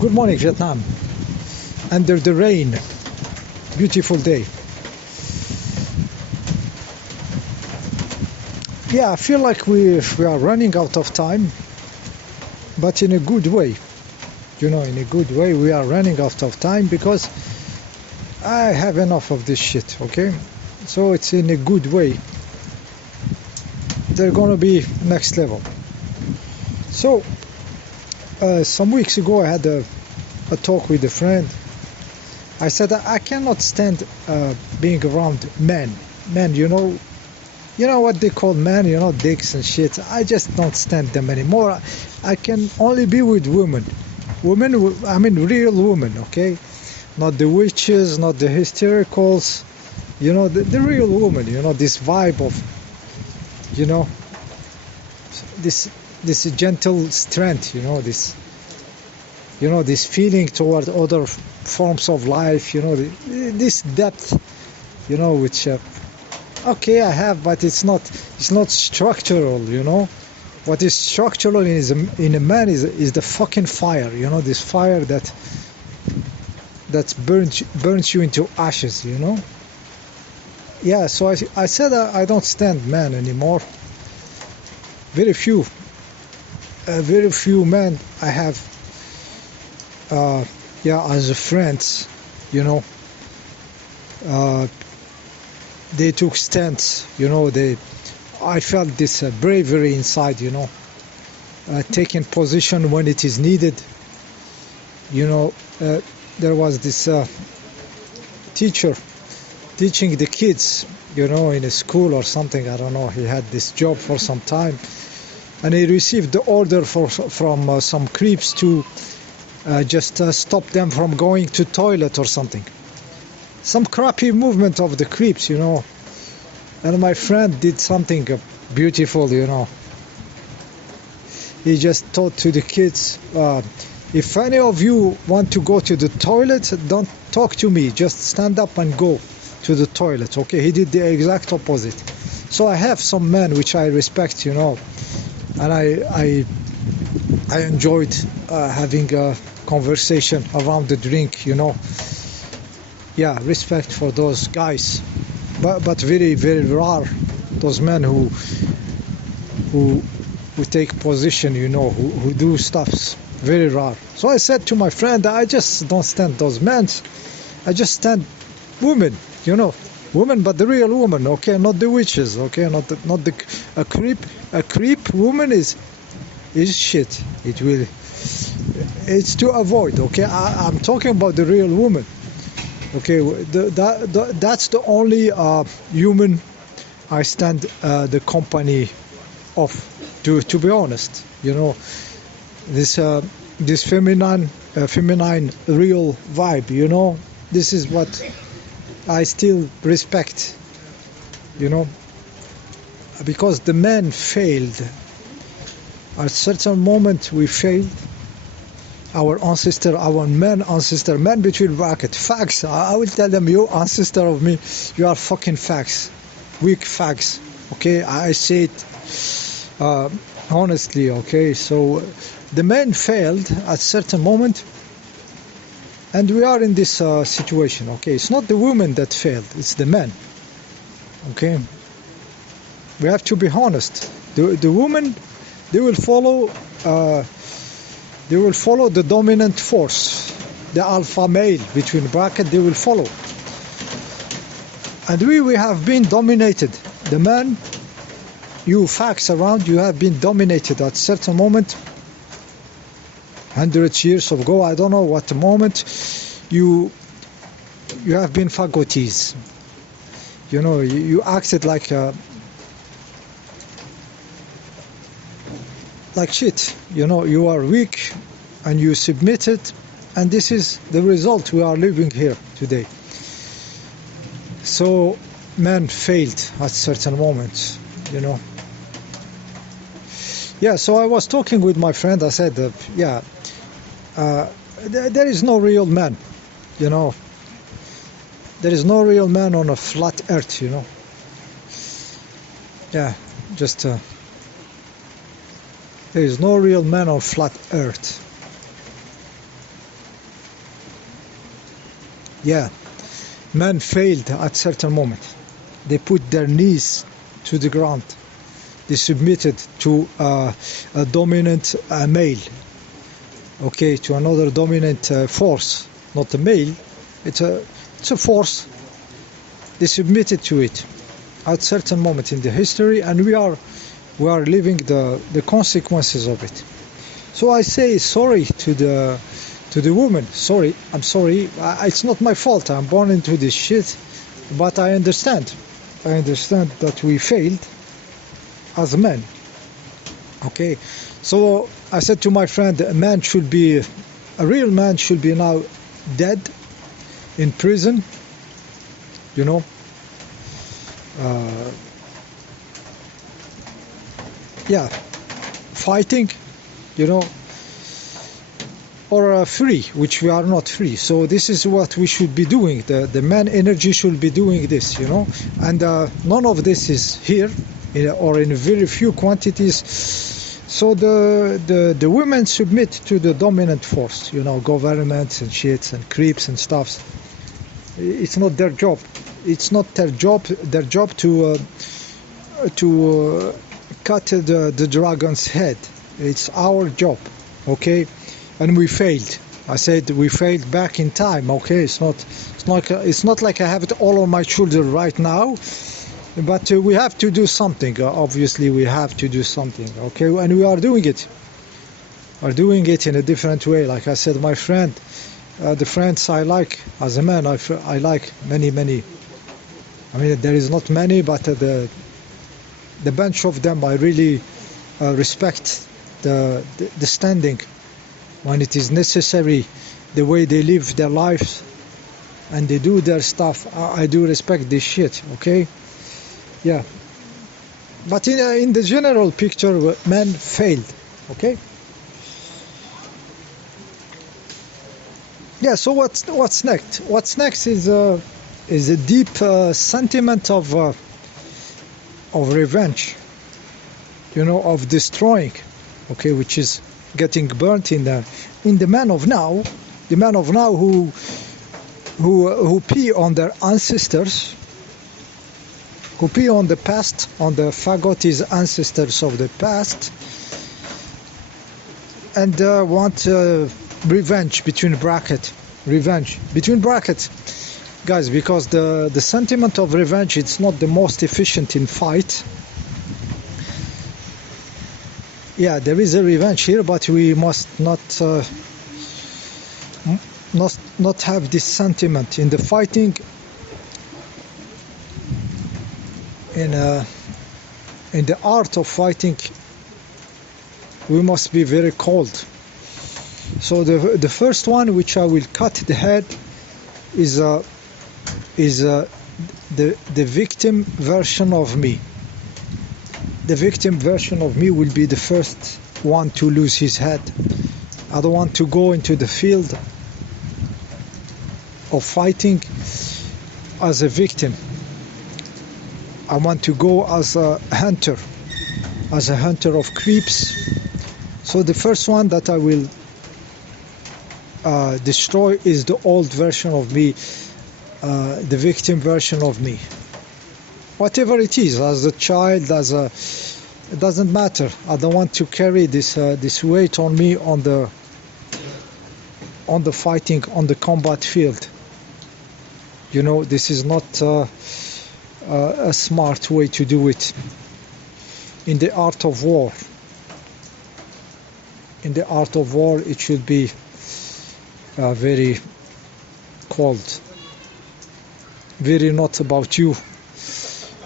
Good morning, Vietnam. Under the rain, beautiful day. Yeah, I feel like we are running out of time, but in a good way. In a good way, we are running out of time because I have enough of this shit, okay? So it's in a good way. They're gonna be next level. So, some weeks ago I had a talk with a friend. I said I cannot stand being around men. Men, you know what they call men, dicks and shit. I just don't stand them anymore. I can only be with women. Women, I mean real women, okay? Not the witches, not the hystericals. The real woman, this vibe of, this gentle strength, this feeling toward other forms of life, this depth, which okay, I have, but it's not structural, What is structural in a man is the fucking fire, this fire that burns you into ashes, Yeah, so I said I don't stand men anymore. Very few men I have, as friends, they took stands, I felt this bravery inside, taking position when it is needed. There was this teacher teaching the kids, in a school or something, I don't know, he had this job for some time, and he received the order from some creeps to just stop them from going to toilet or something. Some crappy movement of the creeps, and my friend did something beautiful, He just taught to the kids, if any of you want to go to the toilet, don't talk to me, just stand up and go to the toilet, okay? He did the exact opposite. So I have some men which I respect, and I enjoyed having a conversation around the drink, Yeah, respect for those guys, but very, very rare those men who take position, who do stuffs. Very rare. So I said to my friend, I just don't stand those men. I just stand women, women, but the real woman, okay, not the witches, okay, not the a creep woman is shit. It's to avoid, okay. I'm talking about the real woman, okay. That's the only human I stand the company of. To be honest, this feminine real vibe, this is what I still respect, because the men failed. At a certain moment we failed. Our men between brackets, fags. I will tell them, you ancestor of me, you are fucking fags, weak fags, okay. I say it honestly, okay. So the men failed at a certain moment, and we are in this situation, okay. It's not the women that failed, it's the men, okay. We have to be honest. The women, they will follow the dominant force, the alpha male between brackets. They will follow, and we have been dominated. The men, you facts around, you have been dominated at a certain moment, hundreds years ago, I don't know what moment. You have been fagotees. You acted like shit. You are weak, and you submitted, and this is the result we are living here today. So men failed at certain moments, Yeah, so I was talking with my friend. I said, there is no real man, There is no real man on a flat earth, Yeah, just there is no real man on flat earth. Yeah, men failed at certain moment. They put their knees to the ground. They submitted to a dominant male, okay, to another dominant force, not a male. It's a force. They submitted to it at certain moment in the history, and we are living the consequences of it. So I say sorry to the woman. Sorry, I'm sorry. It's not my fault. I'm born into this shit, but I understand. I understand that we failed as men. Okay, so I said to my friend, a real man should be now dead, in prison, you know, yeah, fighting, you know, or free, which we are not free. So this is what we should be doing. The man energy should be doing this, you know, and none of this is here, or in very few quantities. So the women submit to the dominant force, you know, governments and shits and creeps and stuffs. It's not their job. It's not their job. Their job to cut the dragon's head. It's our job, okay? And we failed. I said we failed back in time. Okay, it's not like I have it all on my shoulder right now, but we have to do something. Obviously, we have to do something. Okay, and we are doing it. Are doing it in a different way. Like I said, my friend, the friends I like as a man, I like many. I mean, there is not many, but the bunch of them I really respect the standing when it is necessary, the way they live their lives and they do their stuff. I do respect this shit, okay? Yeah. But in the general picture, men failed, okay? Yeah, so what's next? What's next is a deep sentiment of revenge, you know, of destroying, okay, which is getting burnt in the man of now, who pee on their ancestors, who pee on the past, on the fagotis ancestors of the past, and want revenge between brackets, guys, because the sentiment of revenge, it's not the most efficient in fight. Yeah, there is a revenge here, but we must not have this sentiment in the fighting. In the art of fighting, we must be very cold. So the first one, which I will cut the head, is the victim version of me. The victim version of me will be the first one to lose his head. I don't want to go into the field of fighting as a victim. I want to go as a hunter of creeps. So the first one that I will destroy is the old version of me, the victim version of me. Whatever it is, as a child, it doesn't matter. I don't want to carry this weight on me on the fighting, on the combat field. You know, this is not a smart way to do it. In the art of war, it should be very cold, very not about you,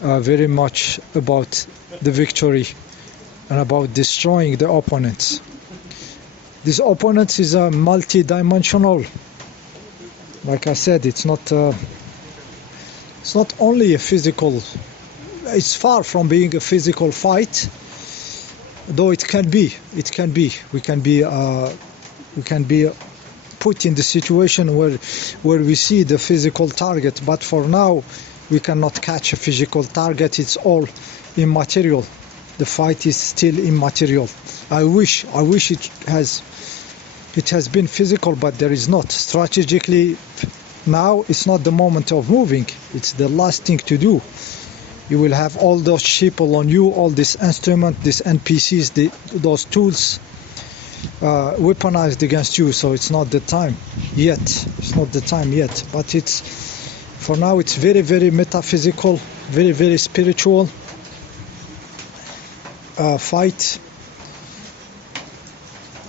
very much about the victory and about destroying the opponents. This opponent is a multi-dimensional. Like I said, it's not only a physical. It's far from being a physical fight, though it can be. We can be put in the situation where we see the physical target, but for now we cannot catch a physical target. It's all immaterial. The fight is still immaterial. I wish it has been physical, but there is not. Strategically, Now it's not the moment of moving, it's the last thing to do. You will have all those sheeple on you, all this instrument, these NPCs, those tools weaponized against you. So it's not the time yet. It's not the time yet. But it's, for now, it's very, very metaphysical, very, very spiritual fight.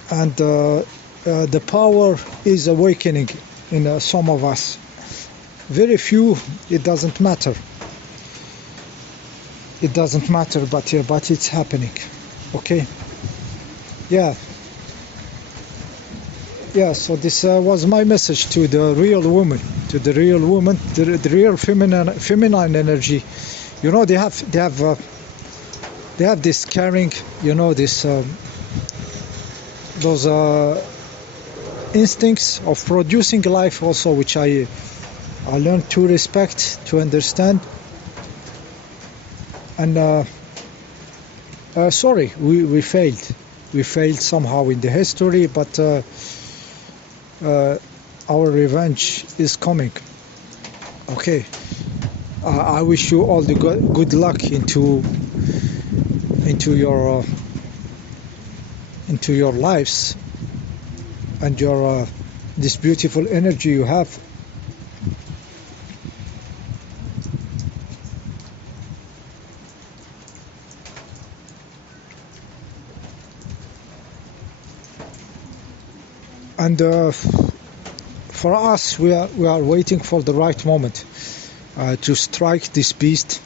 And the power is awakening in some of us. Very few, it doesn't matter. It doesn't matter, but it's happening. Okay. Yeah, so this was my message to the real woman, the real feminine energy. You know, they have this caring, you know, this those instincts of producing life also, which I learned to respect, to understand. And sorry, we failed. We failed somehow in the history, but our revenge is coming. Okay. I wish you all the good luck into your lives and your this beautiful energy you have. And for us, we are waiting for the right moment to strike this beast.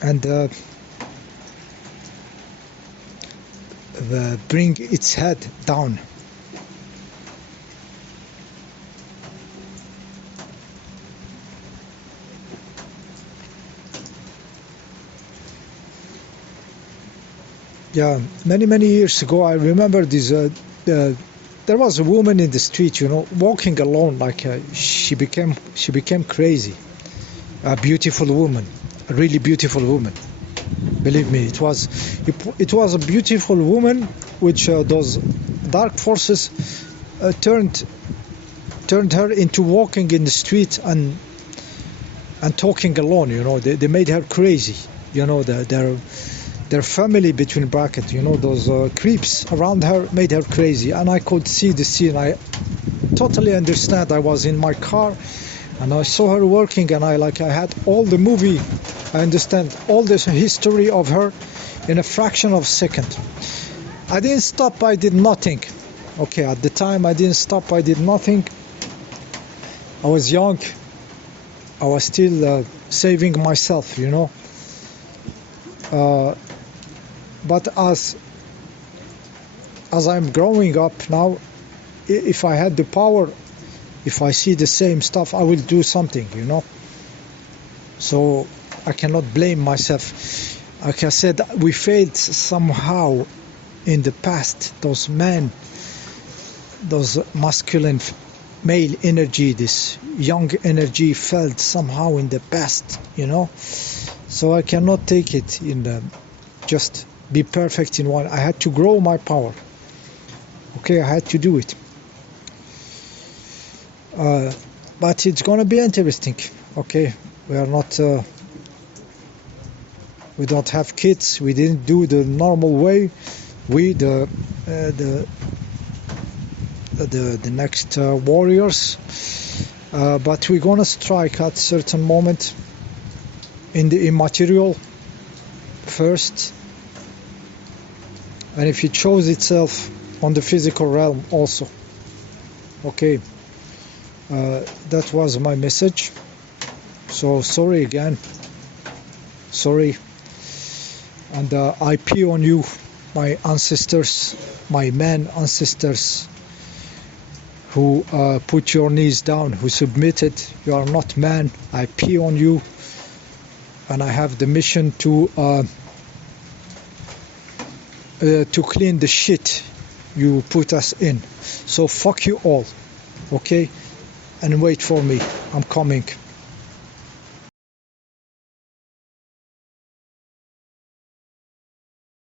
And bring its head down. Yeah, many years ago, I remember this. There was a woman in the street, you know, walking alone, like she became crazy. A beautiful woman, a really beautiful woman. Believe me, it was a beautiful woman, which those dark forces turned her into walking in the street and talking alone. You know, they made her crazy. You know, their family, between brackets, you know, those creeps around her made her crazy. And I could see the scene. I totally understand. I was in my car and I saw her working, and I had all the movie. I understand all this history of her in a fraction of a second. I didn't stop. I did nothing. Okay, at the time I didn't stop. I did nothing. I was young. I was still saving myself, you know. But as I'm growing up now, if I had the power, if I see the same stuff, I will do something, you know. So I cannot blame myself. Like I said, we failed somehow in the past. Those men, those masculine male energy, this young energy failed somehow in the past, you know. So I cannot take it in the just be perfect in one. I had to grow my power. Okay, I had to do it. But it's gonna be interesting. Okay, we are not. We don't have kids. We didn't do the normal way. We the next warriors. But we're gonna strike at certain moment in the immaterial first. And if it shows itself on the physical realm also. Okay, that was my message. So sorry again. Sorry. And I pee on you, my ancestors, my men ancestors, who put your knees down, who submitted. You are not man. I pee on you. And I have the mission to clean the shit you put us in. So fuck you all, okay? And wait for me. I'm coming.